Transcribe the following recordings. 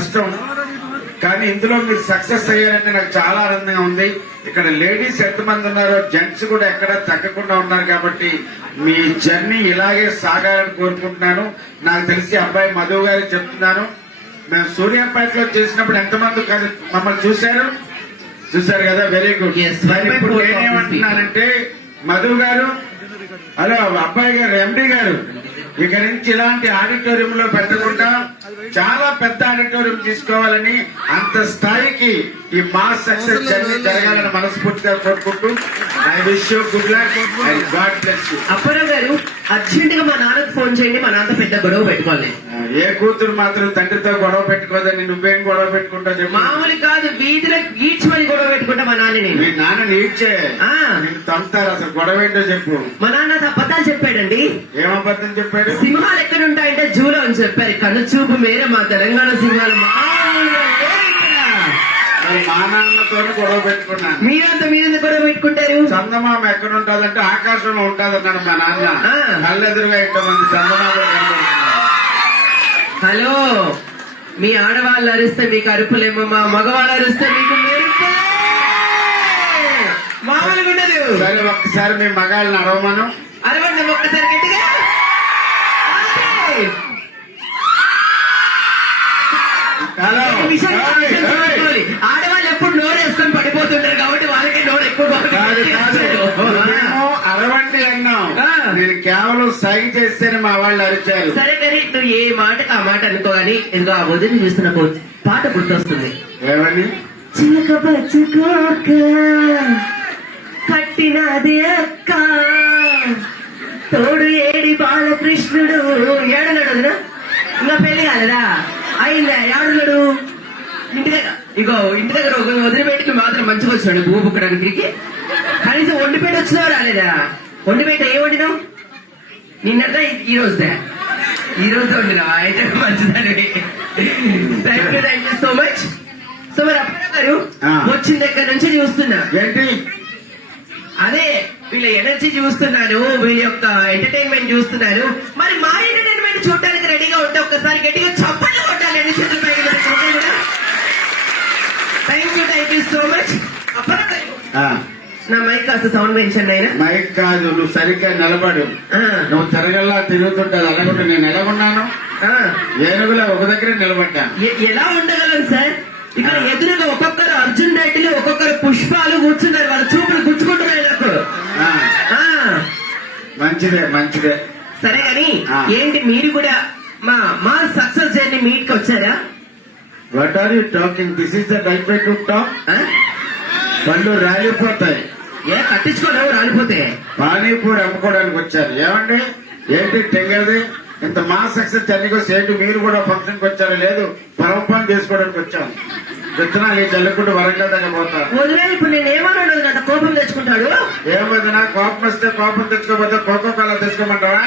కష్టం. కానీ ఇందులో మీరు సక్సెస్ అయ్యారంటే నాకు చాలా ఆనందంగా ఉంది. ఇక్కడ లేడీస్ ఎంతమంది ఉన్నారో జెంట్స్ కూడా ఎక్కడ తగ్గకుండా ఉన్నారు. కాబట్టి మీ జర్నీ ఇలాగే సాగాలని కోరుకుంటున్నాను. నాకు తెలిసి అబ్బాయి మధు గారికి చెప్తున్నాను, మేము సూర్యాపేటలో చేసినప్పుడు ఎంతమంది మమ్మల్ని చూశారు కదా, వెరీ గుడ్. ఇప్పుడు నేనేమంటున్నానంటే మధు గారు, హలో అబ్బాయి గారు, ఎండి గారు, ఇక నుంచి ఇలాంటి ఆడిటోరియం లో పెట్టకుండా చాలా పెద్ద ఆడిటోరియం తీసుకోవాలని, అంత స్థాయికి ఈ మాస్ సక్సెస్ జర్నీ జరగాలని మనస్ఫూర్తిగా కోరుకుంటూ I wish you good luck and God bless you. Apparao గారు, అర్జెంట్ గా మా నాన్నకు ఫోన్ చేయండి, మా నాన్న పెద్ద గొడవ పెట్టుకోవాలి. ఏ కూతురు మాత్రం తండ్రితో గొడవ పెట్టుకోదని నువ్వేం గొడవ పెట్టుకుంటావు చెప్పు. మామూలు కాదు, వీధిలో ఈడ్చుమని గొడవ పెట్టుకుంటా మా నాన్నని. మీ నాన్నని ఈడ్చే నేను తంతారు. అసలు గొడవ ఏంటో చెప్పు. మా నాన్న అబద్ధాలు చెప్పాడండి. ఏం అబద్ధం చెప్పాడు? సింహాలు ఎక్కడ ఉంటాయంటే జూలో అని చెప్పారు. కన్ను చూపు మేరే మా తెలంగాణ సింహాలు మా నాన్నతో గొడవ పెట్టుకున్నాను. మీరెందుకు గొడవ పెట్టుకుంటారు? చందమామ ఎక్కడ ఉంటుందంటే ఆకాశంలో ఉంటుందన్నాడు మా నాన్న. కళ్ళెదురుగా ఎంతమంది చందమామ. హలో, మీ ఆడవాళ్ళు అరిస్తే మీకు అరుపులేమో, మా మగవాళ్ళు అరిస్తే మీకు మామూలుగా ఉండదు. సరే ఒక్కసారి మీ మగాళ్ళని అరవమను. అరవండి ఒక్కసారి గట్టిగా. ఆడవాళ్ళు ఎప్పుడు నోరు వేసుకొని పడిపోతుంటారు కాబట్టి వాళ్ళకి నోరు ఎక్కువ. అరవండి అన్నాం, నేను కేవలం సైన్ చేస్తేనే మా వాళ్ళు అరిచారు. సరే కానీ నువ్వు ఏ మాటకు ఆ మాట అనుకో అని ఎందుకో ఆ వదిలి చూస్తున్న పాట గుర్తొస్తుంది. ఏమని? చిలక పచ్చుకోక కట్టినది అక్క తోడు ఏడి బాలకృష్ణుడు ఏడన్నాడు. ఇంకా పెళ్లి కాలేదా? అయిందా? ఏడున్నాడు? ఇంటి దగ్గర ఒక వదిలిపెట్టి మాత్రం మంచిగా వచ్చాడు భూ బుక్కడానికి. కనీసం ఒంటిపేట వచ్చినావు రాలేదా? ఒంటిపేట ఏ వండినావు? నిన్నట ఈ రోజుదా? ఈ రోజు వండినా అయితే మంచిదని. Thank you so much. So మరి అప్పారావు గారు, వచ్చిన దగ్గర నుంచి చూస్తున్నా ఏంటి అదే వీళ్ళ ఎనర్జీ చూస్తున్నాను, వీళ్ళ యొక్క ఎంటర్టైన్మెంట్ చూస్తున్నాను. మరి మా ఎంటర్టైన్మెంట్ చూడడానికి రెడీగా ఉంటే ఒక్కసారి గట్టిగా చప్పట్లు కొట్టాలి. Thank you so much. నా మైక్ కాస్త సౌండ్ పెంచండి ఆయన. మైక్ కాదు, నువ్వు సరిగ్గా నిలబడు. నువ్వు తిరగల్లా తిరుగుతుంటది. అలాగే నేను ఎలాగున్నాను? ఏనుగులా ఒక దగ్గర నిలబడ్డాను. ఎలా ఉండగలను సార్? ఇక్కడ ఎదురుగా ఒక్కొక్కరు అర్జున్ రెడ్డిలు, ఒక్కొక్కరు పుష్పాలు కూర్చున్నారు. వాళ్ళ చూపులు గుచ్చుకుంటున్నాయి నాకు. మంచిదే. సరే కానీ ఏంటి, మీరు కూడా మా సక్సెస్ జర్నీ మీట్కి వచ్చారా? What are you talking? This is the type to talk. పళ్ళు రాలిపోతాయి. ఏ కట్టించుకోలేవు రాలిపోతే? పానీపూరి అమ్ముకోవడానికి వచ్చారు. ఏమండి ఏంటి టెంగది? ఇంత మా సక్సెస్ జర్నీకి వచ్చి ఏంటి మీరు కూడా ఫంక్షన్ కి వచ్చారు? లేదు, పరమపాన్ చేసుకోవడానికి వచ్చాను. విత్తనాలు చల్లుకుంటూ వరంగల్ దగ్గర పోతారు. వదిలే, ఇప్పుడు నేను ఏమన్నాడు అంత కోపం తెచ్చుకుంటాడు? ఏమవుతున్నా? కోపం వస్తే కోపం తెచ్చుకోకపోతే కోకో కోలా తెచ్చుకోమంటావా?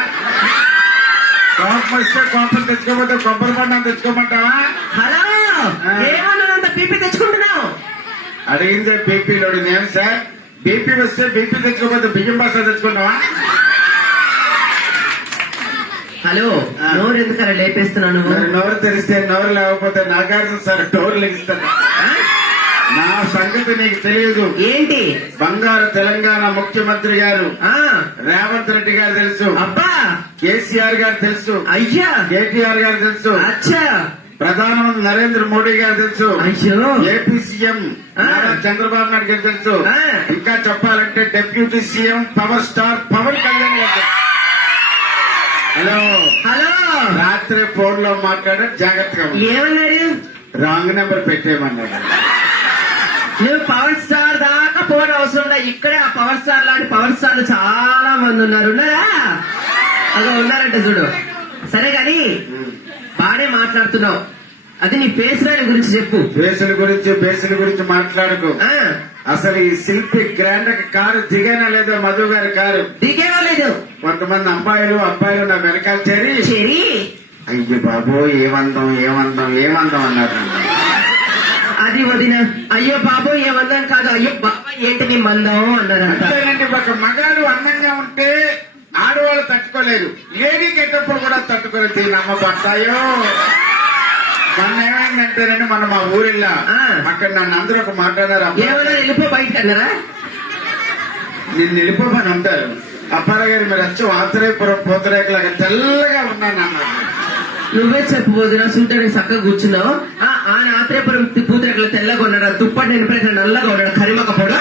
కోపం వస్తే కోపం తెచ్చుకోకపోతే కొబ్బరి పండు తెచ్చుకోమంటావా? Hello, ఏమన్నాడంత BP తెచ్చుకుంటున్నావు? అడిగిందే బీపీలో. నేను సార్ బీపీ వస్తే బీపీ తెచ్చుకోకపోతే బియ్యం బాస తెచ్చుకున్నావా? హలో, నోరు ఎందుకలా లేపేస్తున్నాను? నోరు తెరిస్తే నోరు లేకపోతే నాగార్జున సార్ డోర్ లెగిస్తాను. నా సంగతి నీకు తెలియదు. ఏంటి? బంగారు తెలంగాణ ముఖ్యమంత్రి గారు రేవంత్ రెడ్డి గారు తెలుసు. అబ్బా, కేసీఆర్ గారు తెలుసు. అయ్యా, కేటీఆర్ గారు తెలుసు. అచ్చా, ప్రధానమంత్రి నరేంద్ర మోడీ గారు తెలుసు. అయ్యో, ఏపీ సీఎం చంద్రబాబు నాయుడు గారు తెలుసు. ఇంకా చెప్పాలంటే deputy CM power star Pawan Kalyan garu. Hello రాత్రి ఫోన్ లో మాట్లాడారు, జాగ్రత్తగా. ఏమన్నారు? రాంగ్ నెంబర్ పెట్టేయమన్నారు. నువ్వు పవర్ స్టార్ దాకా ఫోన్ అవసరం ఉందా? ఇక్కడే ఆ పవర్ స్టార్ లాంటి పవర్ స్టార్లు చాలా మంది ఉన్నారా? అదో ఉన్నారంట చూడు. సరే గాని బానే మాట్లాడుతున్నావు, అది నీ ఫేస్ వాల్యూ గురించి చెప్పు. బేసుల గురించి మాట్లాడుకో. అసలు ఈ శిల్పి గ్రాండ్ కారు దిగేనా లేదో? మధు గారి కారు దిగేవా లేదు? కొంతమంది అబ్బాయిలు నా వెనకాల చేరి అయ్యో బాబో ఏమందం అన్నారు. అది వదిన, అయ్యో బాబో ఏమందం కాదు, అయ్యో బాబా ఏంటి నీ మందం అన్నారంట. ఒక మగాడు అందంగా ఉంటే ఆడవాళ్ళు తట్టుకోలేరు, లేడీ గెట్టప్పుడు కూడా తట్టుకోలేదు. దీని అమ్మ పట్టాయో మొన్న ఏమైందంటేనండి మన మా ఊరిలో ఆ. అక్కడ నన్ను అందరూ ఒక మాట్లాడారు అబ్బా, ఏమన్నా వెళ్ళిపో బయటకు అన్నారా? నిన్ను వెళ్ళిపోమని అంటారు. అప్పారావు గారు మీరు వచ్చి ఆత్రేయపురం పూతరేకలాగా తెల్లగా ఉన్నాను అన్నారు. నువ్వే చెప్పబోదునా చూడడానికి చక్కగా కూర్చున్నావు. ఆ ఆత్రేయపురం పూతరేకలు తెల్లగా ఉన్నాడు, దుప్పటి నింపేట నల్లగా ఉన్నాడు, కరిమక పొడ.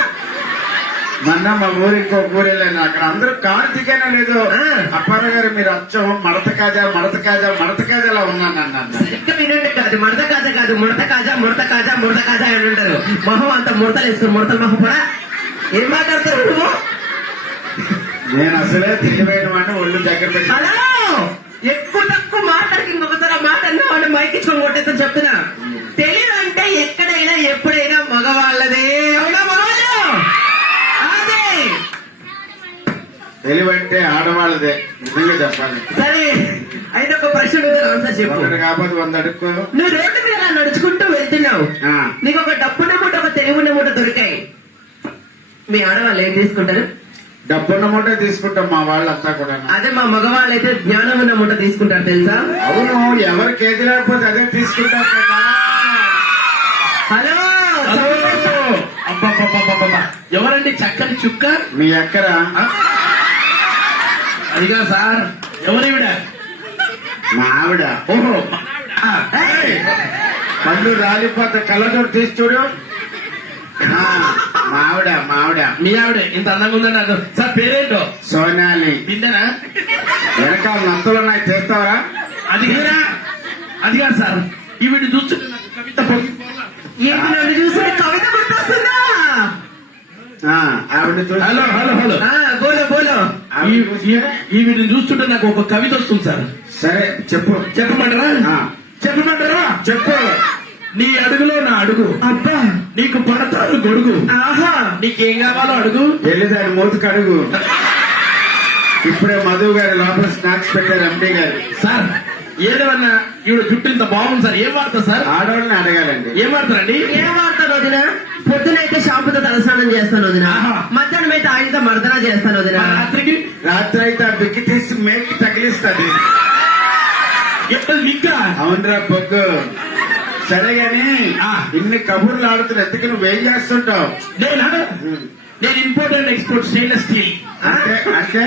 మొన్న మా ఊరు ఇంకో ఊరు వెళ్ళాను, అక్కడ అందరూ కారు దిగానే లేదు. ఆ. అప్పారావు గారు మీరు వచ్చాం మడత కాజా మడత కాజా మడత కాజాలా ఉన్నాను అన్నారు. ఇంకా వినండి కాదు, మడత కాజా కాదు, ముడత కాజా ముడత కాజా ముడత కాజా అని అంటారు. మొహం అంత ముడతలు వేస్తారు, ముడతల మొహం కూడా. ఏం మాట్లాడతారు నువ్వు? నేను అసలే తెలివైన వాడిని, ఒళ్ళు దగ్గర పెట్టి హలో, ఎక్కువ తక్కువ మాట్లాడికి ఇంకొకసారి ఆ మాట అన్న వాళ్ళు మైకిచ్చుకొని కొట్టేస్తా చెప్తున్నా. తెలియదు అంటే ఎక్కడైనా ఎప్పుడైనా మగవాళ్ళదే. అవునా మగవాళ్ళు? అదే తెలివంటే ఆడవాళ్ళదే, నిజంగా చెప్పాలి. సరే, అయితే ఒక ప్రశ్న మీద ఆన్సర్ చెప్పు. ఒకటి కాకపోతే 100 అడుక్కో. నువ్వు రోడ్డు మీద అలా నడుచుకుంటూ వెళ్తున్నావు, ఆ. నీకు ఒక డబ్బున్న మూట ఒక తెలివున్న మూట దొరికాయి. మీ ఆడవాళ్ళు ఏం తీసుకుంటారు? డబ్బున్న మూట తీసుకుంటాం మా వాళ్ళంతా కూడా. అదే మా మగవాళ్ళు అయితే జ్ఞానం ఉన్న మూట తీసుకుంటారు తెలుసా? అవును, ఎవరికి ఏది లేకపోతే అదే తీసుకుంటారు కదా. హలో, అబ్బబ్బబ్బబ్బబ్బ. ఎవరండి చక్కని చుక్క? మీ ఎక్కర అదిగా సార్, ఎవరివిడ? మా ఆవిడ. ఓహో, ఏయ్, కళ్ళు రాలిపోతే కళ్ళజోడు తీసి చూడు. ఆ, మా ఆవిడ మా ఆవిడ మీ ఆవిడే ఇంత అందంగా ఉందని నాకు. సార్ పేరేంటో? సోనాలి. బిందెనా? వెనకాల నత్తలు ఉన్నాయి, చేస్తావరా? అది కాదు సార్, ఈవిడ చూస్తుంటే నాకు కవిత పొంగిపోలా. ఏంటి నన్ను చూసి కవిత గుర్తొస్తుందా? ఆవిడ చూసి హలో హలో హలో, బోలో బోలో. ఈవిడిని చూస్తుంటే నాకు ఒక కవిత వస్తుంది సార్. సరే చెప్పు. చెప్పమంటారా? ఆ. చెప్పమంటారా? చెప్పు. నీ అడుగులో నా అడుగు, అబ్బా, నీకు పడతారు గొడుగు, ఆహా, నీకేం కావాలో అడుగు. వెళ్ళి దాని మూతికి అడుగు. ఇప్పుడే మధు గారి లోపల స్నాక్స్ పెట్టారు ఎంపీ గారు. సార్ ఏదేమన్నా ఈవిడ జుట్టు ఇంత బాగుంది సార్, ఏం వాడతా సార్? ఆడవాళ్ళని అడగాలండి. ఏం వాడతారండి? ఏం వాడతాను వదిన? పొద్దునైతే షాంపుతో తలస్నానం చేస్తాను వదిన, ఆహా. మధ్యాహ్నం అయితే ఆయిల్తో మర్దన చేస్తాను వదిన. రాత్రికి రాత్రి అయితే ఆ బిక్కి తీసి మేకి తగిలిస్తుంది. ఎప్పుడు ఇంకా అవునరా బొగ్గు. సరే గాని ఆ. ఇన్ని కబుర్లు ఆడుతున్న ఎందుకు నువ్వేం చేస్తుంటావు? నేను import and export stainless steel. అంటే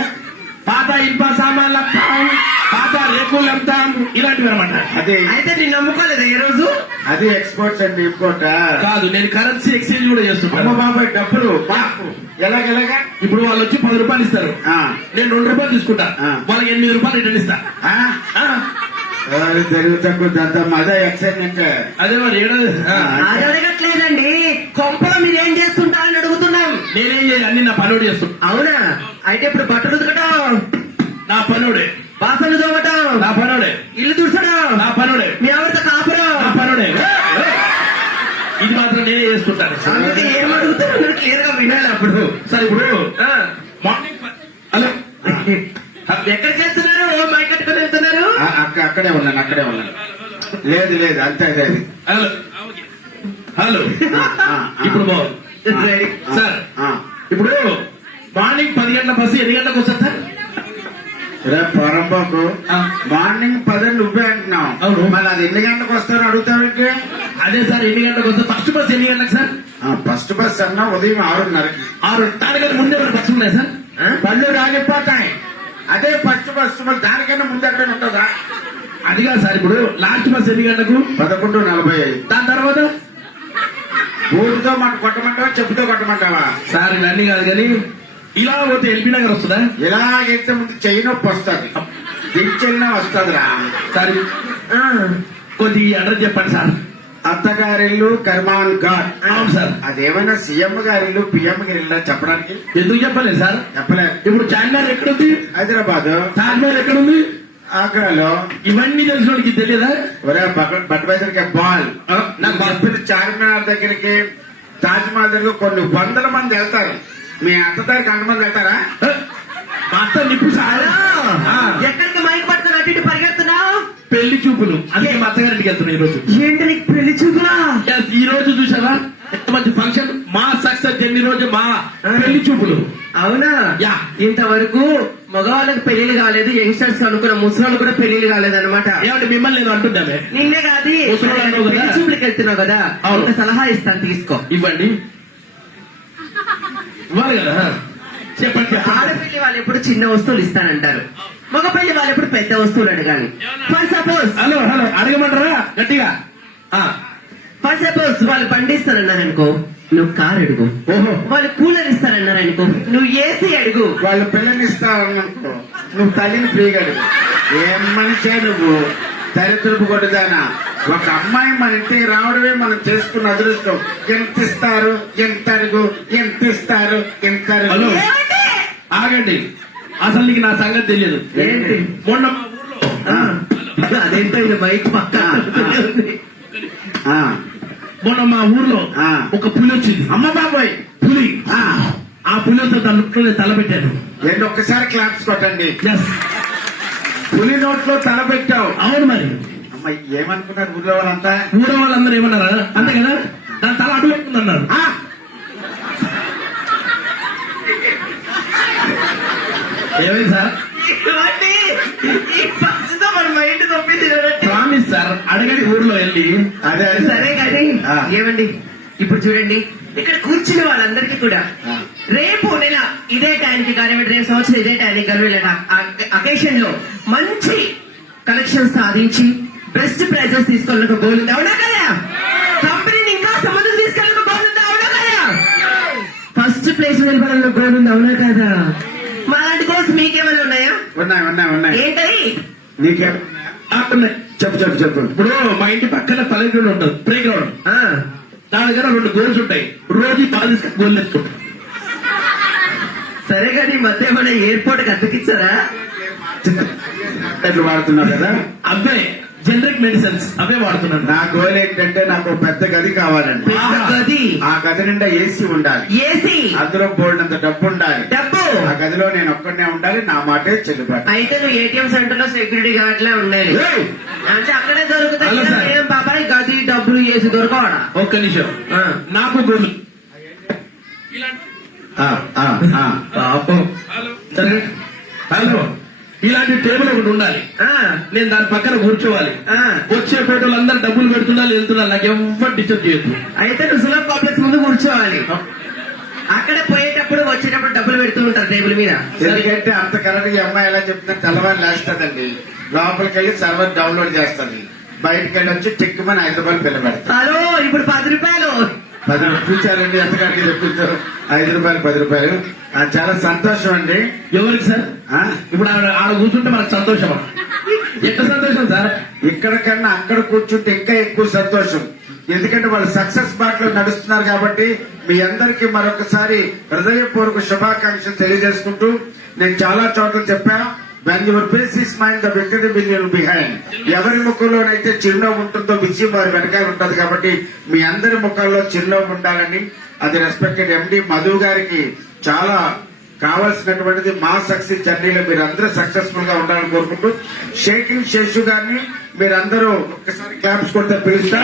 పాత ఇనుప సామాన్లు అమ్ముతాం, పాత రేకులు అమ్ముతాం, ఇలాంటివి అనమాట. అది అయితే నేను నమ్ముకోలేదు ఈ రోజు. అది ఎక్స్పోర్ట్స్ అండ్ ఇంపోర్ట్. కాదు, నేను కరెన్సీ ఎక్స్చేంజ్ కూడా అమ్మ చేస్తున్నాను. బాబాయ్ డబ్బులు బాపు ఎలాగెలాగా? ఇప్పుడు వాళ్ళు వచ్చి 10 రూపాయలు ఇస్తారు, ఆ. నేను 2 రూపాయలు తీసుకుంటా, ఆ. వాళ్ళకి 8 రూపాయలు రిటర్న్ ఇస్తా. ఆ? ఆ, ఎవరు తెలుగు తక్కువ దంతం అదే ఎక్సైజ్ అంటే. అదే మరి ఏడాది. అది అడగట్లేదండి, కొంపలో మీరు ఏం చేస్తుంటారని అడుగుతున్నాం. నేనేం చేయాలి, అన్ని నా పనుడు చేస్తున్నా. అవునా? అయితే ఇప్పుడు బట్టలు ఉతకటం, నా పనుడే, బాసలు తోమటం, నా పనుడే, ఇల్లు తుడచడం, నా పనుడే, మీ ఆవిడతో కాపురం, నా పనుడే. ఇది మాత్రం నేనే చేసుకుంటాను. అందుకే ఏం అడుగుతున్నారు క్లియర్ గా వినాలి. అప్పుడు సార్ ఇప్పుడు ఆ, మార్నింగ్ హలో, ఎక్కడ చేస్తున్నారు? మైక్ కట్టుకొని వెళ్తున్నారు? అక్కడే ఉన్నాను. లేదు లేదు అంతే లేదు. హలో హలో, ఇప్పుడు బాగుంది. Ready? సార్ ఆ. ఇప్పుడు మార్నింగ్ 10 గంటల బస్సు ఎన్ని గంటలకు వస్తుంది సార్? రే పొరంబాకు, ఆ. మార్నింగ్ 10 నువ్వే అంటున్నావు. అవును. మళ్ళీ అది ఎన్ని గంటలకు వస్తారో అడుగుతావంటే? అదే సార్, ఎన్ని గంటలకు వస్తుంది? ఫస్ట్ బస్ ఎన్ని గంటలకు సార్? ఫస్ట్ బస్ అన్నా ఉదయం 6:30కి. 6 దానికంటే ముందే మన బస్సు ఉన్నాయి సార్. పళ్ళు రాలిపోతాయి. అదే ఫస్ట్ బస్ మరి దానికన్నా ముందు ఎక్కడ ఉంటుందా? అది కాదు సార్, ఇప్పుడు లాస్ట్ బస్ ఎన్ని గంటలకు? 11:45. దాని తర్వాత బూటుతో మనం కొట్టమంటావా చెప్పుతో కొట్టమంటావా? సార్ ఇవన్నీ కాదు కానీ ఇలా పోతే ఎల్బీ నగర్ వస్తుందా? ఇలా అయితే ముందు చెయ్యి నొప్పి వస్తుంది, దించెల్లినా వస్తుందిరా. సార్ ఆ, కొద్ది అడ్రస్ చెప్పండి సార్. అత్తగారిల్లు కర్మాన్ ఘాట్. అవును సార్. అదేమైనా సీఎం గారిల్లు పిఎం గారిల్లు చెప్పడానికి ఎందుకు చెప్పలేదు సార్? చెప్పలేదు. ఇప్పుడు చార్మినార్ ఎక్కడుంది? హైదరాబాద్. తాజ్మహల్ ఎక్కడుంది? ఆగ్రాలో. ఇవన్నీ తెలిసిన వాడికి తెలియదా? ఒరే బట్వైజర్కి బాల్. నాకు పంపిన చార్మినార్ దగ్గరికి తాజ్ మహల్ దగ్గర కొన్ని 100 మంది వెళ్తారు. మీ అత్త దగ్గరికి 100 మంది వెళ్తారా? మా అత్త నిప్పు సార్. హలో, ఎక్కడికి మైక్ పట్టుకొని అటు ఇటు పరిగెడుతున్నావు? పెళ్లి చూపులు, అందుకే మా అత్తగారింటికి వెళ్తున్నా ఈ రోజు. ఏంటి నీకు పెళ్లి చూపులా? Yes, ఈ రోజు చూసావా ఎంత మంచి ఫంక్షన్, మా సక్సెస్ ఎన్ని రోజు మా పెళ్లి చూపులు. అవునా? యా. ఇంతవరకు మగవాళ్ళకి పెళ్లిళ్ళు కాలేదు, యంగ్స్టర్స్ అనుకున్న ముసలోళ్ళు కూడా పెళ్లిళ్ళు కాలేదు అనమాట. ఏమంటే మిమ్మల్ని నేను అంటున్నామే. నిన్నే కాదు, ముసలోళ్ళు అన్నావు కదా. పెళ్లి చూపులకు వెళ్తున్నావు కదా, అవును. ఒక సలహా ఇస్తాను, తీసుకో. ఇవ్వండి. ఇవ్వాలి కదా. చెప్పండి చెప్పండి. ఆడపిల్లి వాళ్ళు ఎప్పుడు చిన్న వస్తువులు ఇస్తానంటారు, మగ పెళ్లి వాళ్ళు ఎప్పుడు పెద్ద వస్తువులు అడగాలి. ఫర్ సపోజ్ హలో హలో అడగమంటారా గట్టిగా? ఫర్ సపోజ్ వాళ్ళు బండి ఇస్తానన్నారనుకో, నువ్వు కార్ అడుగు. ఓహో. వాళ్ళు కూలర్ ఇస్తారన్నారనుకో, నువ్వు ఏసీ అడుగు. వాళ్ళు పిల్లని ఇస్తారనుకో, నువ్వు తల్లిని ఫ్రీగా అడుగు. ఏం మనిషే నువ్వు, దరిద్రపు కొట్టుదానా. ఒక అమ్మాయి మన ఇంటికి రావడమే మనం చేసుకున్న అదృష్టం. ఎంత ఇస్తారు, ఎంత అడుగు, ఎంత ఇస్తారు, ఎంత అడుగు. హలో. ఏమండి? ఆగండి, అసలు నీకు నా సంగతి తెలియదు. ఏంటి? మొన్న మా ఊర్లో అదేంటో ఇది బైక్ పక్క ఆ, మొన్న మా ఊర్లో ఆ. ఒక పులి వచ్చింది. అమ్మ బాబోయ్. పులి. ఆ, ఆ పులితో తల పెట్టాను. ఏంటి ఒక్కసారి క్లాప్స్ కొట్టండి. ఎస్. పులి నోట్లో తల పెట్టావు. అవును మరి. అమ్మ ఏమనుకున్నారు ఊళ్ళో వాళ్ళంతా? ఊర వాళ్ళందరూ ఏమన్నారా? అంతే కదా, దాని తల అడ్డు పెట్టుకుంది అన్నారు. ఆ, ఏమైంది సార్? ఏమండి? ఈ పచ్చతో మన మైండ్ తప్పింది చూడండి. ప్రామిస్ సార్, అడగండి ఊర్లో వెళ్ళి. అదే అదే. సరే కానీ ఆ. ఏమండి, ఇప్పుడు చూడండి, ఇక్కడ కూర్చున్న వాళ్ళందరికీ కూడా ఆ. రేపు నెల ఇదే టైంకి కానివ్వండి, రేపు సంవత్సరం ఇదే టైంకి కానివ్వండి, అకేషన్ లో మంచి కలెక్షన్ సాధించి బెస్ట్ ప్రైజెస్ తీసుకోవాలని గోల్ ఉంది, అవునా కదా? కంపెనీని ఇంకా సముద్రం తీసుకెళ్ళాలని గోల్ ఉంది, అవునా కదా? ఫస్ట్ ప్లేస్ నిలబడాలని గోల్ ఉంది, అవునా కదా? మా లాంటి కోర్స్ మీకేమైనా ఉన్నాయా? ఉన్నాయి ఉన్నాయి ఉన్నాయి. ఏంటది? నీకేం? ఆపున్నాయి. చెప్పు చెప్పు చెప్పు. ఇప్పుడు మా ఇంటి పక్కన పల్లెటూరు ఉంటుంది, ప్లే గ్రౌండ్. ఆ, దాని దగ్గర 2 గోల్స్ ఉంటాయి. రోజు బాగా తీసుకుని గోల్ వేసుకుంటాం. సరే కానీ ఈ మధ్య ఏమైనా ఎయిర్పోర్ట్ కి అతికిచ్చారా? ఎట్లు వాడుతున్నావు కదా. అవే జనరిక్ మెడిసిన్స్ అవే వాడుతున్నాను. నా గోల్ ఏంటంటే నాకు ఒక పెద్ద గది కావాలండి. పెద్ద గది, ఆ గది నిండా ఏసీ ఉండాలి, ఏసీ, అందులో బోల్డంత డబ్బు ఉండాలి. డబ్బు. ఆ గదిలో నేను ఒక్కడనే ఉండాలి, నా మాటే చెల్లుబాటు. అయితే నువ్వు ఏటీఎం సెంటర్ లో సెక్యూరిటీ గార్డ్ లా ఉండాలి. ఏయ్! అంటే అక్కడే దొరుకుతాయి హలో కదా, సార్. ఏం బాబాయ్ గది డబ్బులు ఏసి దొరకవాడా? ఒక్క నిమిషం. ఆ. నాకు గోల్ ఆ, ఆ, ఆ. పాపం. సరే. హలో, ఇలాంటి టేబుల్ ఒకటి ఉండాలి. ఆ, నేను దాని పక్కన కూర్చోవాలి. ఆ. వచ్చే పేటలు అందరు డబ్బులు పెడుతున్నారు, వెళ్తున్నారు. నాకు ఎవరు డిస్టర్బ్ చేయొద్దు. అయితే నువ్వు సులభ్ కాంప్లెక్స్ ముందు కూర్చోవాలి. అక్కడ పోయేటప్పుడు వచ్చేటప్పుడు డబ్బులు పెడుతూ ఉంటారు టేబుల్ మీద. ఎందుకంటే అంత కరెక్ట్ గా అమ్మాయి ఎలా చెప్తున్నా తెల్లవారు లేస్తుందండి, లోపలికి వెళ్ళి సర్వర్ డౌన్లోడ్ చేస్తుంది, బయటకు వెళ్ళి వచ్చి టిక్కుమని 5 రూపాయలు పిల్ల పెడతారు. హలో, ఇప్పుడు 10 రూపాయలు. 10 రూపాయలండి, ఎంతకాడికి చెప్పించారు? 5 రూపాయలు 10 రూపాయలు. చాలా సంతోషం అండి. ఎవరికి సార్? ఆ, ఇప్పుడు ఆడ కూర్చుంటే మనకు సంతోషమా? ఎంత సంతోషం సార్? ఇక్కడ కన్నా అక్కడ కూర్చుంటే ఇంకా ఎక్కువ సంతోషం. ఎందుకంటే వాళ్ళు సక్సెస్ బాట్ లో నడుస్తున్నారు కాబట్టి మీ అందరికీ మరొకసారి హృదయపూర్వక శుభాకాంక్షలు తెలియజేసుకుంటూ, నేను చాలా చోట్ల చెప్పాను, when your face is mind the victory will you behind. ఎవరి ముఖంలోనైతే చిరునవ్వు ఉంటుందో విజయం వారి వెనకాల ఉంటుంది. కాబట్టి మీ అందరి ముఖాల్లో చిరునవ్వు ఉండాలని, అది రెస్పెక్టెడ్ ఎండి మధు గారికి చాలా కావాల్సినటువంటిది. మా సక్సెస్ జర్నీలో మీరు అందరూ సక్సెస్ఫుల్ గా ఉండాలని కోరుకుంటూ, షేకింగ్ శేషు గారిని మీరందరూ ఒక్కసారి క్లాప్స్ కొడితే పిలుస్తా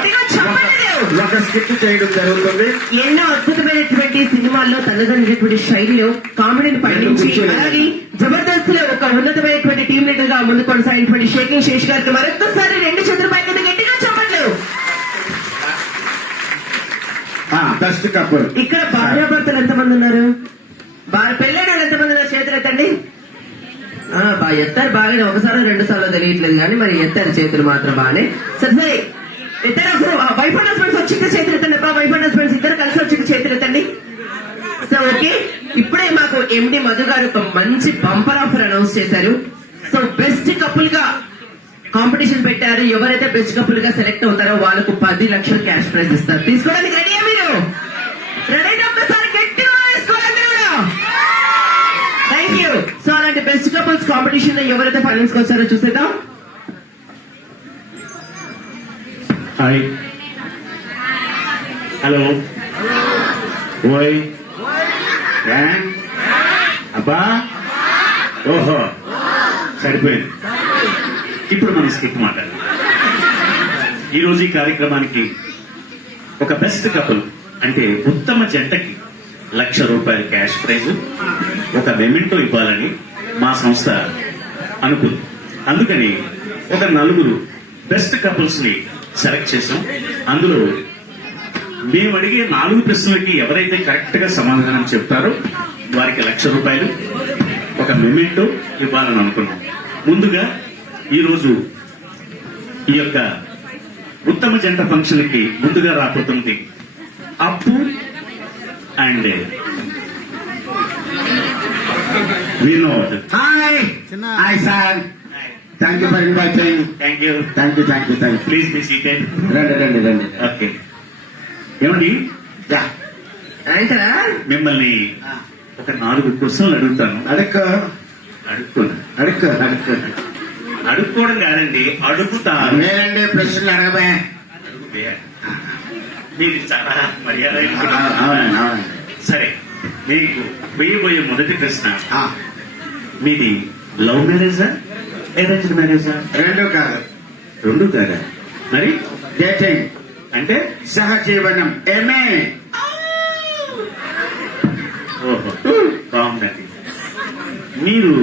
ఒక స్కిట్ చేయడం జరుగుతుంది. ఎన్నో అద్భుతమైనటువంటి సినిమాల్లో తనదైనటువంటి శైలిలో కామెడీని పండించి, అలాగే జబర్దస్త్ లో ఒక ఉన్నతమైనటువంటి టీం లీడర్ గా ముందు కొనసాగినటువంటి షేకింగ్ శేష్ గారికి మరొకసారి 2 చేతుల పైకి గట్టిగా చెప్పండి. Best couple. ఇక్కడ భార్యాభర్తలు ఎంతమంది ఉన్నారు? పెళ్ళైన వాళ్ళు ఎంతమంది ఉన్నారు? చేతులు ఎత్తండి. బాగా ఎత్తారు, బాగానే, ఒకసారి 2 సార్లు తెలియట్లేదు కానీ మరి ఎత్తారు చేతులు మాత్రం బాగానే. సరే సరే ఎత్తారు. వైఫ్ అండ్ హస్బెండ్స్ వచ్చింది చేతులు ఎత్తండి. వైఫ్ అండ్ హస్బెండ్స్ ఇద్దరు కలిసి వచ్చింది చేతులు ఎత్తండి. సో ఓకే, ఇప్పుడే మాకు ఎండి మధు గారు ఒక మంచి బంపర్ ఆఫర్ అనౌన్స్ చేశారు. సో బెస్ట్ కపుల్ గా కాంపిటీషన్ పెట్టారు. ఎవరైతే బెస్ట్ కపుల్ గా సెలెక్ట్ అవుతారో వాళ్ళకు 10 లక్షలు క్యాష్ ప్రైజ్ ఇస్తారు. తీసుకోవడానికి రెడీయా మీరు? రెడీ? ఒక్కసారి గట్టిగా వేసుకోవాలి మీరు. Thank you. సో అలాంటి బెస్ట్ కపుల్స్ కాంపిటీషన్ లో ఎవరైతే ఫైనల్స్ కి వచ్చారో చూసేద్దాం. హాయ్, హలో, ఓయ్, అబ్బా, ఓహో, సరిపోయింది. ఇప్పుడు మనం స్కిప్ మాట్లాడాలి. ఈ రోజు ఈ కార్యక్రమానికి ఒక బెస్ట్ కపుల్ అంటే ఉత్తమ జంటకి 1,00,000 రూపాయల క్యాష్ ప్రైజ్, ఒక మెమెంటో ఇవ్వాలని మా సంస్థ అనుకుంది. అందుకని ఒక నలుగురు బెస్ట్ కపుల్స్ ని సెలెక్ట్ చేసాం. అందులో మేము అడిగే 4 ప్రశ్నలకి ఎవరైతే కరెక్ట్ గా సమాధానం చెప్తారో వారికి ₹1,00,000 ఒక మెమెంటో ఇవ్వాలని అనుకున్నాం. ముందుగా ఈరోజు ఈ యొక్క ఉత్తమ జంట ఫంక్షన్ కి ముందుగా రాబోతుంది అప్పు and Vinod. Hi sir, thank you for inviting. Thank you. Thank you thank you thank you. Please me seated. రండి రండి రండి. ఓకే. ఏమండి, యా, ఏంటరా మిమ్మల్ని ఒక 4 క్వశ్చన్లు అడుగుతాను. అడుక్కో అడుక్కున్నా. అడుక్కో అడుక్కో. అడుక్కోవడం కాదండి, అడుగుతాను. నేనండి ప్రశ్నలు అడగబే. అడుగుతే మీరు చాలా మర్యాద అవునండి అవునండి. సరే, మీకు వేయబోయే మొదటి ప్రశ్న, ఆ, మీది లవ్ మ్యారేజా అరేంజ్డ్ మ్యారేజా? రెండు కాదు, రెండు కాదా? మరి డేటింగ్ అంటే సహజీవనం ఏమే. ఓహో, బాగుందండి. మీరు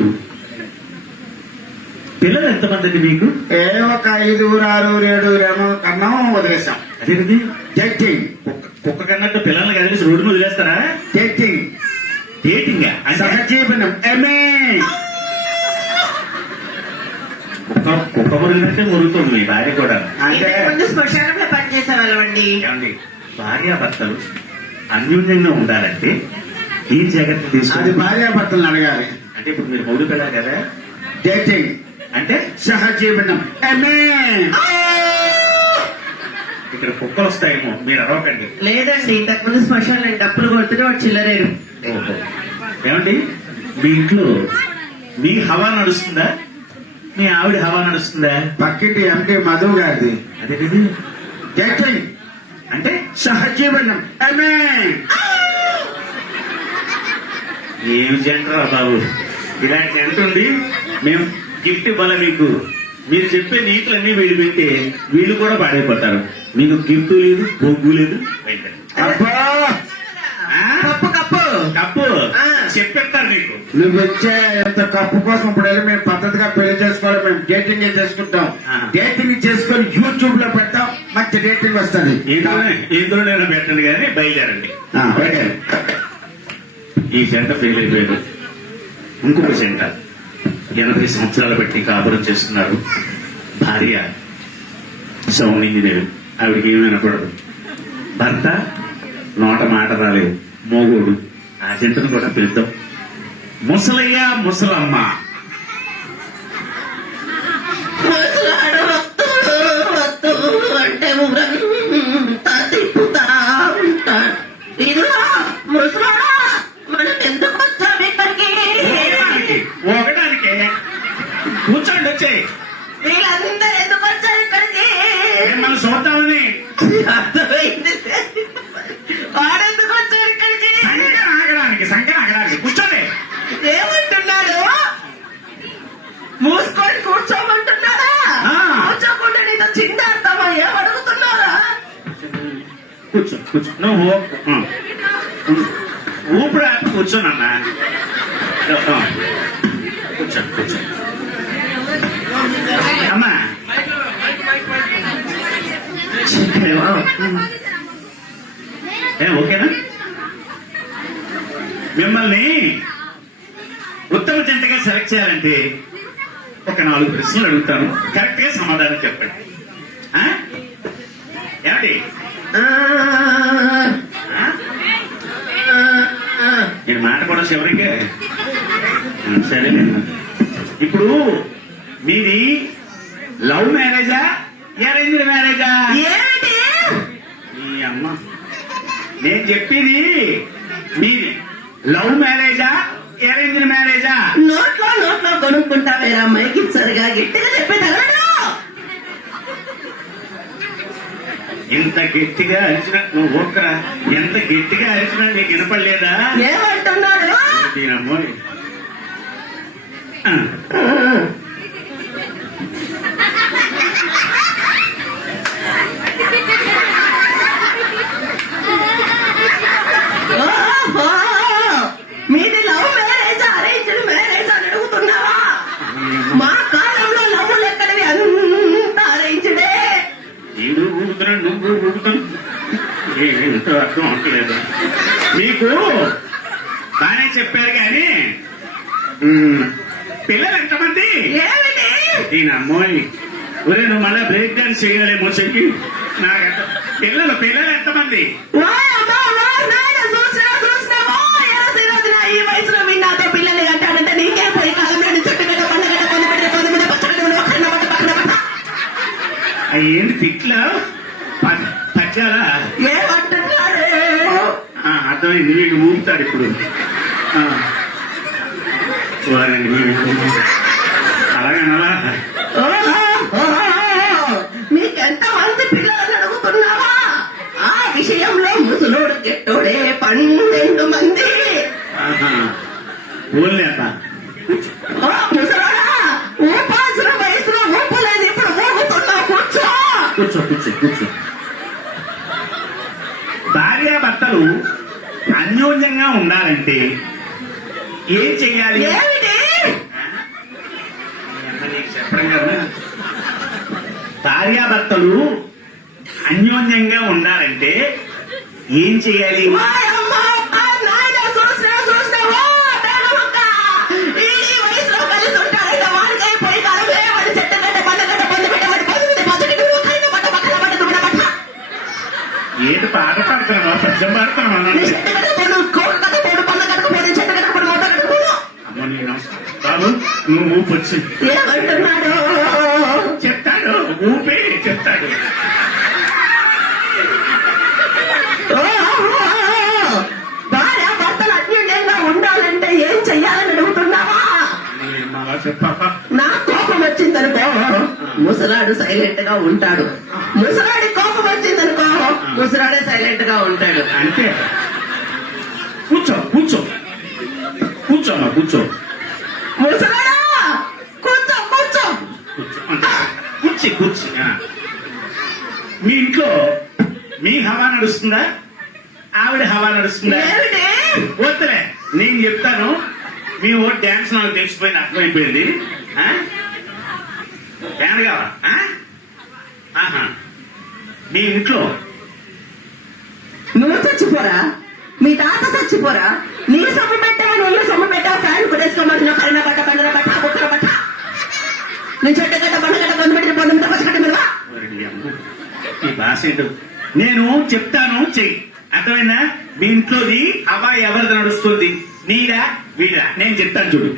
పిల్లలు ఎంతమంది మీకు? ఏ ఒక 5, 6, 7 కన్నా వదిలేస్తాం. అదేంటి డేటింగ్ కుక్క కన్నట్టు పిల్లల్ని కదిలేసి రోడ్డు మీద వదిలేస్తారా? డేటింగ్ డేటింగ్ సహజీవనం ఏమే. కుక్క మురిగినట్టే మురుగుతుంది మీ భార్య కూడా. అంటే ముందు శ్మశానంలో పనిచేసే వాళ్ళమండి. ఏమండి, భార్యాభర్తలు అన్యోన్యంగా ఉండాలంటే ఈ జాగ్రత్త అది తీసుకోవాలి. భార్యాభర్తలను అడగాలి. అంటే ఇప్పుడు మీరు మూడు పిల్లలు కదా, డేటింగ్ అంటే సహజీవనం ఏమే. ఇక్కడ కుక్కలు వస్తాయేమో, మీరు అరవకండి. లేదండి, ఇంతకు ముందు శ్మశానం డప్పులు కొడుతుంటే వాడు చిల్లరేరు. ఓహో. ఏమండి, మీ ఇంట్లో మీ హవా నడుస్తుందా, మీ ఆవిడ హవా నడుస్తుందా? పక్కింటి ఎండి మధు గారిది. అదే కదా. డేటింగ్ అంటే సహజీవనం ఏమే. ఏమి జంటరా బాబు, ఇలాంటి జంట ఉంది. మేము గిఫ్ట్ ఇవ్వాలి మీకు. మీరు చెప్పే నీతులన్నీ వీళ్ళు పెడితే వీళ్ళు కూడా పాడైపోతారు. మీకు గిఫ్ట్ లేదు, బొగ్గు లేదు. అబ్బా, ఆ? కప్పు కప్పు కప్పు ఆ. చెప్పేస్తారు మీకు. నువ్వు ఇచ్చే ఇంత కప్పు కోసం ఇప్పుడు వెళ్ళి మేము పద్ధతిగా పెళ్లి చేసుకోవాలి. మేము డేటింగ్ చేసుకుంటాం. ఆ. డేటింగ్ చేసుకొని యూట్యూబ్ లో పెడతాం, మంచి డేటింగ్ వస్తుంది. ఎందులోనైనా పెట్టండి కానీ బయలుదేరండి. ఓకే. ఈ జంట ఫెయిల్ అయిపోయారు. ఇంకొక జంట 80 సంవత్సరాలు బట్టి కాపురం చేస్తున్నారు. భార్య సౌండ్ ఇంజనీర్, ఆవిడకి ఏమీ వినకూడదు. భర్త నోట మాట రాలేదు, మోగోడు. ఆ జంటను కూడా పిలుద్దాం. ముసలయ్య ముసలమ్మ. ముసలాడు వత్తు అంటే ఊరంతా తిప్పుతా ఉంటాడు. ఇదిగో ముసలాడా, మనం ఎందుకు వచ్చాం ఇక్కడికి? ఒకటానికే కూర్చోండి, వచ్చాయి వీళ్ళందరూ ఎందుకు వచ్చారు ఇక్కడికి? మిమ్మల్ని చూద్దామని. అర్థమైంది. వాడెందుకు వచ్చారు ఇక్కడికి? సంఖ్య ఆగడానికి కూర్చోండి. ఏమంటున్నాడు? మూసుకొని కూర్చోమంటున్నారా? ఆ. కూర్చోకుండా నీతో చిందాడతామా? ఏమడుగుతున్నారా? కూర్చో కూర్చో. నువ్వు ఊపిరి ఆపి కూర్చోనన్నా. కూర్చో కూర్చో. అమ్మా, ఓకేనా? మిమ్మల్ని ఉత్తమ జంటగా సెలెక్ట్ చేయాలంటే ఒక 4 ప్రశ్నలు అడుగుతాను. కరెక్ట్ గా సమాధానం చెప్పండి. ఆ? ఏమండి? ఆ, ఆ? నేను మాట కూడా చివరికి. సరే, ఇప్పుడు మీది లవ్ మ్యారేజా అరేంజ్డ్ మ్యారేజా? ఏమిటి? మీ అమ్మ, నేను చెప్పేది మీది లవ్ మ్యారేజా అరేంజ్డ్ మ్యారేజా? నోట్లో కొనుక్కుంటావేరా మైకి సరిగా గట్టిగా చెప్పేదన్నాడు. ఇంత గట్టిగా అరిచిన నువ్వు ఓకరా, ఎంత గట్టిగా అరిచినా నీకు వినపడలేదా? ఏమంటున్నాడు? దీనమ్మో. ఆ. ఓహో, మీది లవ్ మ్యారేజ్ అరేంజ్డ్ మ్యారేజ్ అని అడుగుతున్నాడు. ఏంటో అర్థం అవట్లేదు. మీకు బాగానే చెప్పారు కానీ పిల్లలు ఎంతమంది? ఏమిటి ఈయన అమ్మాయి ఒరే నువ్వు మళ్ళీ బ్రేక్ డాన్స్ చేయలేమో చెప్పి నాకు పిల్లలు ఎంతమంది? ఈ వయసులో మీ నాతో పిల్లలు అంటాడంటే నీకే పోయి కాలం చుట్టూ ఏంటి తిట్ల పచ్చాలా? ఏమంటున్నాడు? అర్థమైంది. వీడు ఊపుతాడు ఇప్పుడు. వారండి అలాగేనలా? నీకెంత మంది పిల్లలు అడుగుతున్నావా? ఆ విషయంలో ముసలోడు గెట్టోడే 12 మంది. ఊళ్ళే అక్క ముసలోడా ఊపాల్సిన వయసులో ఊపలేదు, ఇప్పుడు ఊపుతున్నావు. కూర్చో. భార్యాభర్తలు అన్యోన్యంగా ఉండాలంటే ఏం చెయ్యాలి? ఏమిటి? చెప్పడం కదా. భార్యాభర్తలు అన్యోన్యంగా ఉండాలంటే ఏం చెయ్యాలి? ఏది పాట పాడుతున్నావా? పద్యం పాడుతున్నావా? అమ్మ నీ నమస్కారం. బాబు నువ్వు ఊపొచ్చు ఏమంటున్నాడు? చెప్తాడు, ఊపి చెప్తాడు. భార్య భర్తలు అన్యోన్యంగా ఉండాలంటే ఏం చెయ్యాలని అడుగుతున్నావా? అలా చెప్పాక నా కోపం వచ్చిందనుకో ముసలాడు సైలెంట్ గా ఉంటాడు. ముసలాడి కోపం వచ్చిందనుకో ముసలాడే సైలెంట్ గా ఉంటాడు. అంతే. కూర్చో అమ్మా కూర్చో. ముసలాడా కూర్చో. కూర్చి మీ ఇంట్లో మీ హవా నడుస్తుందా? ఆవిడ హవా నడుస్తుందా? ఏమిటి? వద్దులే నేను చెప్తాను. మీ ఓ డాన్స్ నాకు తెలిసిపోయింది, అర్థమైపోయింది. డాన్స్ కావా? మీ ఇంట్లో నువ్వు చచ్చిపోరా, మీ తాత చచ్చిపోరా, నీ సొమ్ము పెట్టావా, నువ్వు సొమ్ము పెట్టావా, ఫ్యాన్ కురేసుకోమంటున్నా కరిన పట్ట బండల పట్ట కుక్కల పట్ట నీ చెట్టు గడ్డ బండగడ్డ బంధు పెట్టిన పొందంతా పచ్చగడ్డ మీద ఈ భాష ఏంటో నేను చెప్తాను, చెయ్యి. అర్థమైందా? మీ ఇంట్లోది హవా ఎవరిది నడుస్తుంది? నీడా వీడా? నేను చెప్తాను చూడు.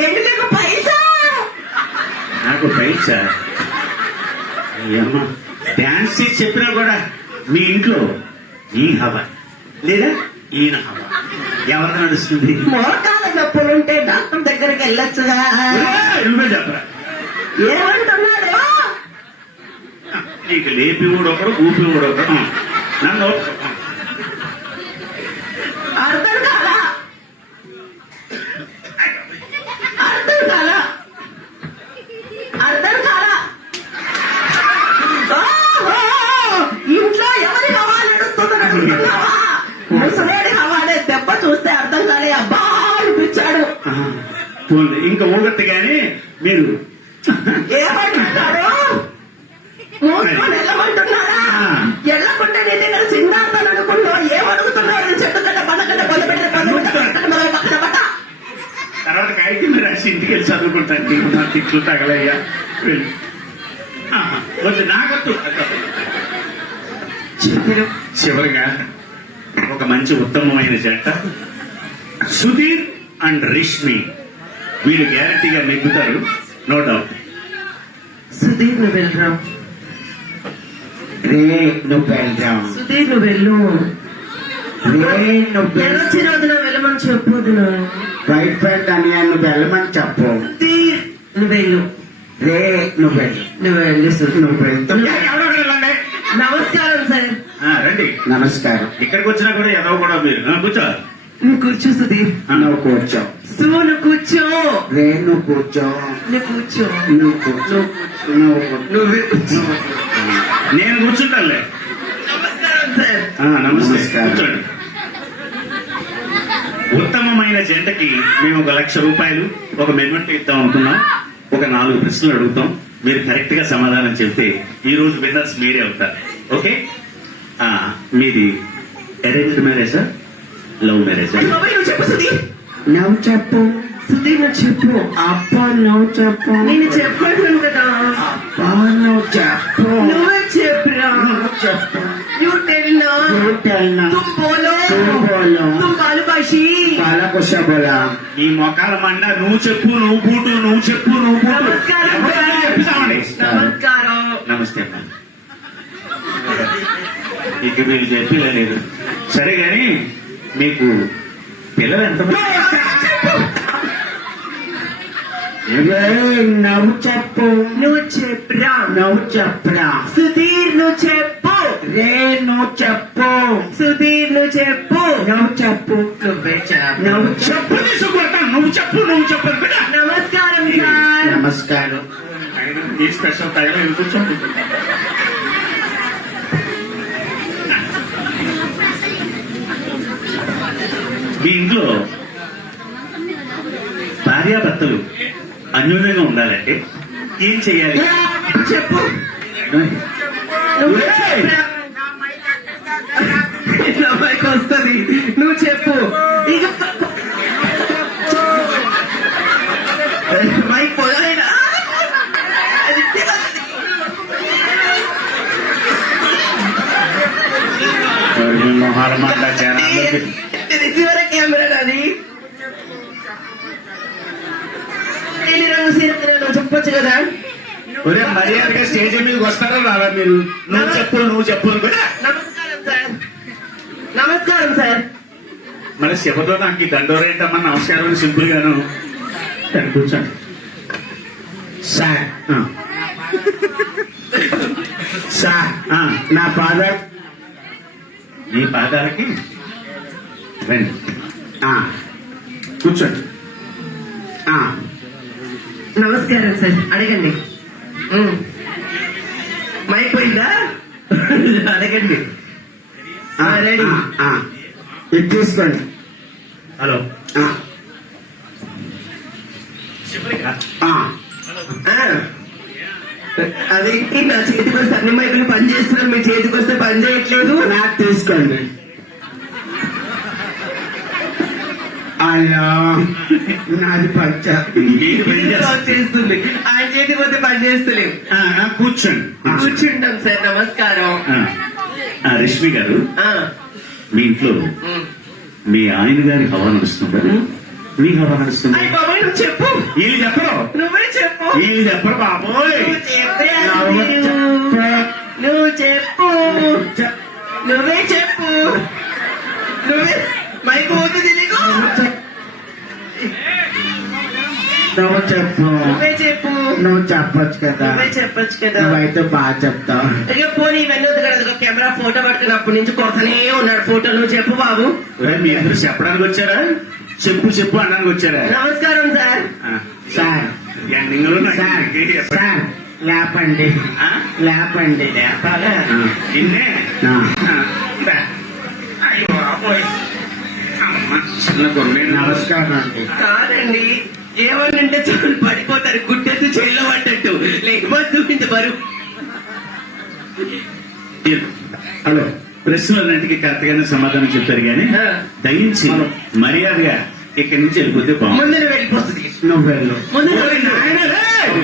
ఏంటి నీకు పైసా? నాకు పైసా? అమ్మా డాన్స్ చేసి చెప్పినా కూడా మీ ఇంట్లో ఈ హవా లేదా ఈయన హవా ఎవరిది నడుస్తుంది? మోకాల నొప్పులుంటే డాక్టర్ దగ్గరికి వెళ్ళొచ్చుగా. నువ్వే చెప్పరా? ఏమంటున్నాడు? నీకు లేపి ఊడొకడు ఊపి ఊడొకడు. నన్ను అర్థం కాలా? ఇంట్లో ఎవరి హవా నడుస్తుందని అడుగుతున్నావా? ముసలోడి హవానే దెబ్బ చూస్తే అర్థం కాలే. అబ్బా అనిపించాడు. ఇంకా ఊగట్టు గాని మీరు ఏమంటున్నాడు? మూసుకొని వెళ్ళమంటున్నారా? ఎల్లకుంటే నేను సింగార్తాను అనుకున్నా. ఏమడుగుతున్నాడు? చెట్టుగడ్డ బండగడ్డ పొందు పెట్టిన పట్ట తర్వాత కాయకి మీరు రాసి ఇంటికి వెళ్ళి చదువుకుంటాను. నా తిట్లు తగలయ్యా వెళ్ళి వద్దు నాకొద్దు. చివరిగా ఒక మంచి ఉత్తమమైన జంట సుధీర్ అండ్ రేష్మి. వీళ్ళు గ్యారంటీగా నెగ్గుతారు, నో డౌట్. సుధీర్ నువ్వు వెళ్ళరా. నువ్వు వెళ్దాం. సుధీర్ నువ్వు వెళ్ళు. ఎర్రొచ్చిన వదిన వెళ్ళమని చెప్పొద్దు. వైట్ ప్యాంట్ అని నువ్వు వెళ్ళమని చెప్పు. సుధీర్ నువ్వు వెళ్ళు. నువ్వు వెళ్ళు. నువ్వు వెళ్ళు. నువ్వు వెళ్తావు. ఎవరో వెళ్ళండి. నమస్కారం సార్. రండి. నమస్కారం. ఇక్కడికి వచ్చినా కూడా ఎవరో కూడా మీరు కూర్చో. నువ్వు కూర్చో సుధీర్. నువ్వు కూర్చో. నువ్వు కూర్చో. నువ్వు కూర్చో. నువ్వు కూర్చో. నువ్వు కూర్చో. నువ్వే కూర్చో. నేను కూర్చుంటానులే. నమస్కారం సార్. నమస్తే. నమస్కారం. కూర్చోండి. ఉత్తమమైన జంటకి మేము 1,00,000 రూపాయలు ఒక మెమెంట్ ఇద్దాం అనుకున్నాం. ఒక 4 ప్రశ్నలు అడుగుతాం. మీరు కరెక్ట్ గా సమాధానం చెప్తే ఈ రోజు విన్నర్స్ మీరే అవుతారు. ఓకే, మీది అరేంజ్డ్ మ్యారేజా, లవ్ మ్యారేజా? అయ్య బాబాయ్, నువ్వు చెప్పు సుధీర్. నువ్వు చెప్పు. సుధీర్ నువ్వు చెప్పు. అబ్బా నువ్వు చెప్పు. నేను చెప్పాను కదా. అబ్బా నువ్వు చెప్పు. నువ్వే చెప్పురా. నువ్వు చెప్పు. You tell na. You tell na. तुम बोलो. तुम बोलो. तुम बालुभाषी. బాలా కుష బోలా. ఈ మొఖాల మండ నువ్వు చెప్పు, నువ్వు బూటు, నువ్వు చెప్పు, నువ్వు బూటు. నమస్కారం ఎవరైనా సార్. చెప్పిస్తామండి. నమస్కారం. నమస్తే అమ్మా. ఇక మీరు చెప్పలేదు. సరే గాని మీకు పిల్లలు ఎంతమంది? నువ్వు చెప్పు. నువ్వు చెప్పురా. నువ్వు చెప్పురా. సుధీర్ నువ్వు చెప్పు. రే నువ్వు చెప్పు. సుధీర్ నువ్వు చెప్పు. నువ్వు చెప్పు. నువ్వే చెప్పు. నువ్వు చెప్పు. చెప్పు తీసుకుంటాను. నువ్వు చెప్పు, నువ్వు చెప్పు బిడ్డ. నమస్కారం సార్. నమస్కారం. అయినా ఈ స్పెషల్ టైం ఎందుకు చెప్పు? మీ ఇంట్లో భార్యాభర్తలు అన్యోన్యంగా ఉండాలంటే ఏం చెయ్యాలి? చెప్పు. నువ్వే చెప్పురా. నా మైక్ వస్తుంది. నువ్వు చెప్పు. ఇక మైక్ పోయాయినా. మొహాల మాట జనాలకి రిసీవర్ కెమెరా నాది. నీలి రంగు సీర నువ్వు చెప్పొచ్చు కదా. ఒరే మర్యాదగా స్టేజ్ మీదకి వస్తారా రారా మీరు? నువ్వు చెప్పు, నువ్వు చెప్పు బిడ్డ. నమస్కారం సార్. నమస్కారం సార్. మరి శివతో నాకు దండోరేంటమ్మా నమస్కారం సింపుల్ గాను. సరే, కూర్చోండి. సార్ ఆ, సార్ ఆ, నా ఫాదర్ మీ పాదాలకి రండి. కూర్చోండి. నమస్కారం సార్. అడగండి. మైక్ పోయిందా? అడగండి. రెడీ. ఇది తీసుకోండి. హలో. ఆ, ఆ. అది నా చేతికి వస్తే అన్ని మైకులు పని చేస్తున్నాం, మీ చేతికి వస్తే పని చేయట్లేదు. నాకు తీసుకోండి. అలా నాది పంచ. మీకు పని చేస్తా- చేస్తుంది. ఆయన చేతికి వస్తే పని చేస్తలేము. కూర్చోండి. కూర్చుంటాం సార్. నమస్కారం. రష్మి గారు, ఆ, మీ ఇంట్లో మీ ఆయన గారి హవా నడుస్తుందా? మీ హవా నడుస్తుంది? అయ్య బాబాయ్ నువ్వు చెప్పు. వీళ్ళు చెప్పరు, నువ్వే చెప్పు. వీళ్ళు చెప్పరు బాబోయ్. నువ్వు చెప్పే నువ్వు చెప్పు. నువ్వే చెప్పు. నువ్వే మైక్ పోతుంది నీకు. నువ్వు చెప్పు. నువ్వే చెప్పు. నువ్వు చెప్పొచ్చు కదా. నువ్వే చెప్పొచ్చు కదా. నువ్వైతే బాగా చెప్తావు. ఇక పోనీ ఇవన్నీ వద్దు కదా. ఇదిగో కెమెరా ఫోటో పట్టుకున్నప్పటి నుంచి కొడతనే ఉన్నాడు ఫోటో. నువ్వు చెప్పు బాబు. ఒరే, మీ అందరూ చెప్పడానికి వచ్చారా? చెప్పు చెప్పు అనడానికి వచ్చారా? నమస్కారం సార్. సార్ ఎండింగ్ లో నాకు సార్ ఇంకేం చెప్పండి. సార్ లేపండి. ఆ? లేపండి. లేపాలా? ఇన్నే? ఆ. దా. అయ్యో బాబోయ్. అమ్మ, చిన్న కొన్ని నమస్కారం అండి. కాదండి, ఏమనంటే చాలు పడిపోతారు. గుడ్డెత్తు చేతిలో పడ్డట్టు. లేకపోతే ఇంత బరువు. హలో. ప్రశ్నలన్నింటికి కరెక్ట్ గానే సమాధానం చెప్తారు కానీ ఆ. దయించి మర్యాదగా ఇక్కడి నుంచి వెళ్ళిపోతే బాగుంది. ముందు వెళ్ళిపోతుంది. నువ్వు వెళ్ళు. ముందు ఓరి నాయనా, రేయ్!